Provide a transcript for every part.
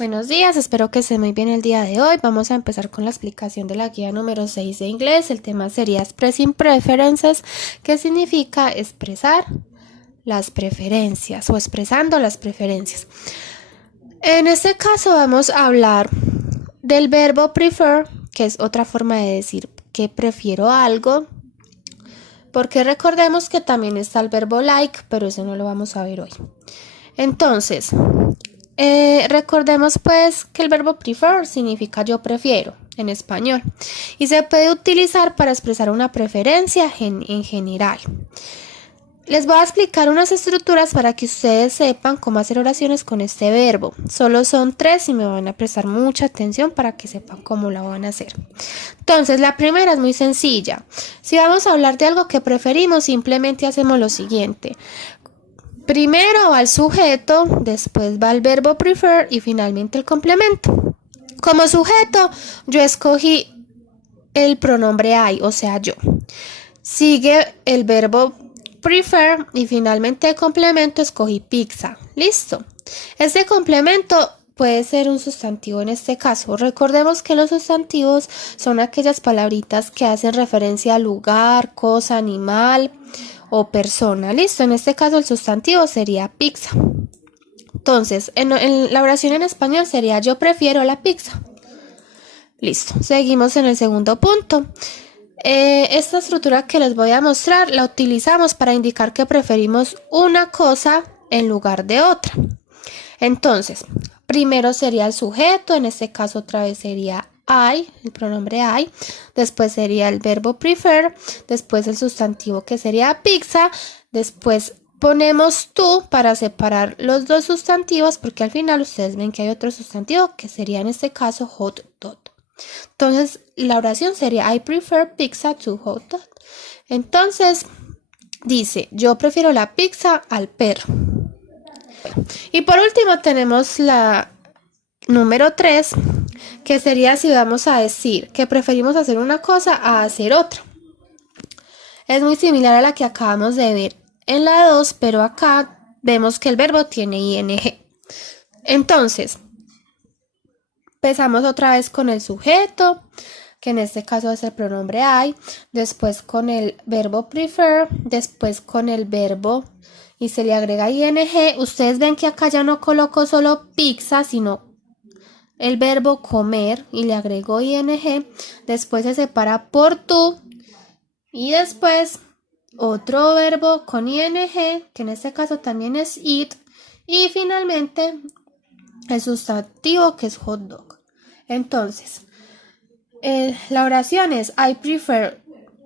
Buenos días, espero que estén muy bien el día de hoy. Vamos a empezar con la explicación de la guía número 6 de inglés. El tema sería Expressing Preferences, que significa expresar las preferencias o expresando las preferencias. En este caso vamos a hablar del verbo prefer, que es otra forma de decir que prefiero algo, porque recordemos que también está el verbo like, pero eso no lo vamos a ver hoy. Entonces, recordemos pues que el verbo prefer significa yo prefiero en español y se puede utilizar para expresar una preferencia en general. Les voy a explicar unas estructuras para que ustedes sepan cómo hacer oraciones con este verbo. Solo son 3 y me van a prestar mucha atención para que sepan cómo la van a hacer. Entonces, la primera es muy sencilla. Si vamos a hablar de algo que preferimos, simplemente hacemos lo siguiente. Primero va el sujeto, después va el verbo prefer y finalmente el complemento. Como sujeto, yo escogí el pronombre I, o sea, yo. Sigue el verbo prefer y finalmente el complemento escogí pizza. Listo. Este complemento puede ser un sustantivo en este caso. Recordemos que los sustantivos son aquellas palabritas que hacen referencia a lugar, cosa, animal o persona. Listo, en este caso el sustantivo sería pizza. Entonces, en la oración en español sería yo prefiero la pizza. Listo, seguimos en el segundo punto. Esta estructura que les voy a mostrar la utilizamos para indicar que preferimos una cosa en lugar de otra. Entonces, primero sería el sujeto, en este caso otra vez sería I, el pronombre I, después sería el verbo prefer, después el sustantivo que sería pizza, después ponemos to para separar los dos sustantivos porque al final ustedes ven que hay otro sustantivo que sería en este caso hot dog. Entonces la oración sería I prefer pizza to hot dog. Entonces dice yo prefiero la pizza al perro. Y por último tenemos la número 3, que sería si vamos a decir que preferimos hacer una cosa a hacer otra. Es muy similar a la que acabamos de ver en la 2, pero acá vemos que el verbo tiene ing. Entonces, empezamos otra vez con el sujeto, que en este caso es el pronombre I, después con el verbo prefer, después con el verbo y se le agrega ing. Ustedes ven que acá ya no coloco solo pizza, sino el verbo comer y le agrego ing. Después se separa por to y después otro verbo con ing, que en este caso también es eat, y finalmente el sustantivo que es hot dog. Entonces, la oración es I prefer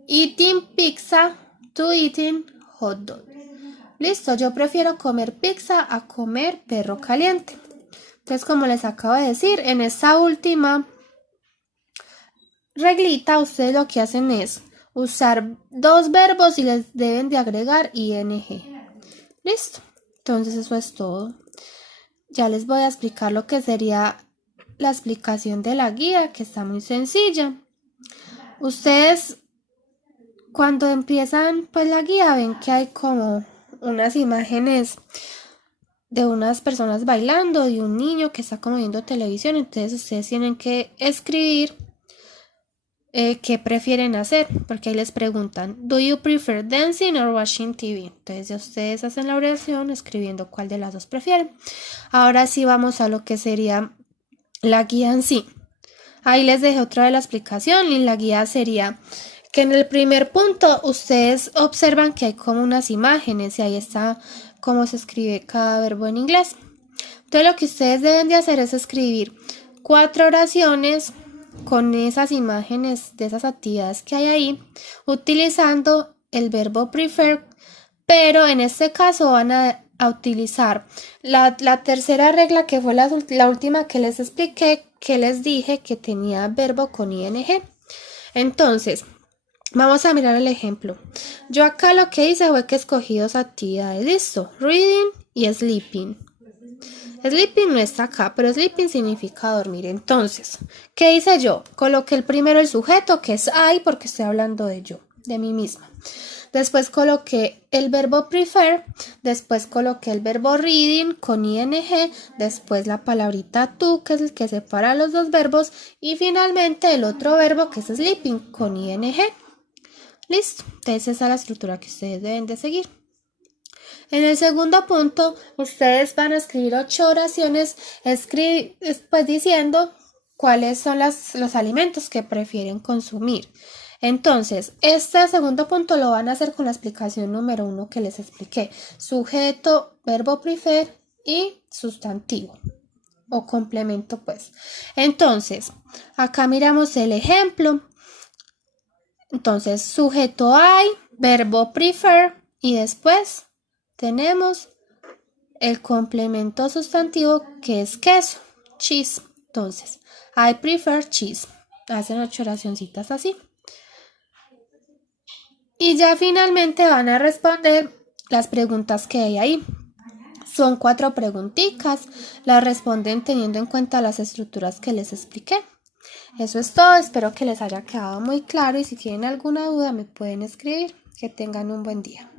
eating pizza to eating hot dog. Listo, yo prefiero comer pizza a comer perro caliente. Entonces, como les acabo de decir, en esta última reglita, ustedes lo que hacen es usar dos verbos y les deben de agregar ing. Listo, entonces eso es todo. Ya les voy a explicar lo que sería la explicación de la guía, que está muy sencilla. Ustedes cuando empiezan pues la guía ven que hay como unas imágenes de unas personas bailando y un niño que está como viendo televisión. Entonces ustedes tienen que escribir qué prefieren hacer, porque ahí les preguntan ¿Do you prefer dancing or watching TV? Entonces ya ustedes hacen la oración escribiendo cuál de las dos prefieren. Ahora sí vamos a lo que sería la guía en sí. Ahí les dejé otra de la explicación y la guía sería que en el primer punto ustedes observan que hay como unas imágenes y ahí está cómo se escribe cada verbo en inglés. Entonces lo que ustedes deben de hacer es escribir 4 oraciones con esas imágenes de esas actividades que hay ahí, utilizando el verbo prefer, pero en este caso van a utilizar la tercera regla, que fue la última que les expliqué, que les dije que tenía verbo con ing. Entonces, vamos a mirar el ejemplo. Yo acá lo que hice fue que escogí 2 actividades, listo, reading y sleeping. Sleeping no está acá, pero sleeping significa dormir. Entonces, ¿qué hice yo? Coloqué el primero el sujeto, que es I, porque estoy hablando de yo. de mí misma. Después coloqué el verbo prefer, después coloqué el verbo reading con ing, después la palabrita to, que es el que separa los dos verbos, y finalmente el otro verbo que es sleeping con ing. Listo, entonces esa es la estructura que ustedes deben de seguir. En el segundo punto, ustedes van a escribir 8 oraciones pues diciendo cuáles son los alimentos que prefieren consumir. Entonces, este segundo punto lo van a hacer con la explicación número 1 que les expliqué. Sujeto, verbo prefer y sustantivo o complemento, pues. Entonces, acá miramos el ejemplo. Entonces, sujeto I, verbo prefer y después tenemos el complemento sustantivo que es queso, cheese. Entonces, I prefer cheese. Hacen 8 oracioncitas así. Y ya finalmente van a responder las preguntas que hay ahí. Son 4 preguntitas. Las responden teniendo en cuenta las estructuras que les expliqué. Eso es todo. Espero que les haya quedado muy claro y si tienen alguna duda me pueden escribir. Que tengan un buen día.